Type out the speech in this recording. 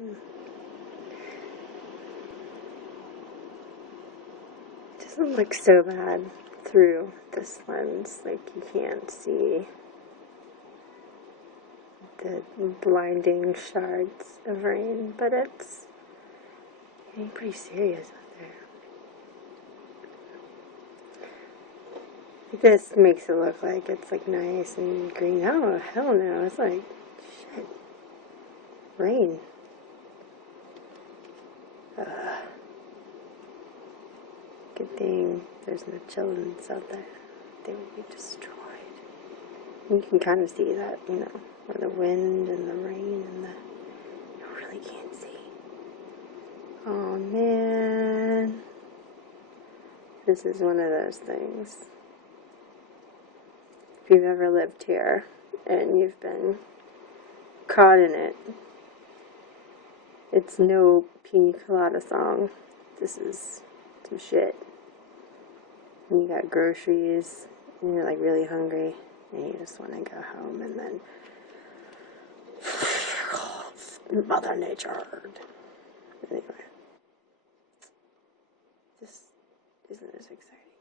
It doesn't look so bad through this lens. Like, you can't see the blinding shards of rain, but it's getting pretty serious out there. This makes it look like it's like nice and green. Oh, hell no. It's like, shit. Rain. Good thing there's no children out there. They would be destroyed. You can kind of see that, you know, where the wind and the rain and you really can't see. Oh man. This is one of those things. If you've ever lived here and you've been caught in it, it's no pina colada song. This is some shit. And you got groceries, and you're like really hungry, and you just want to go home, and then Mother Nature. Anyway, this isn't as exciting.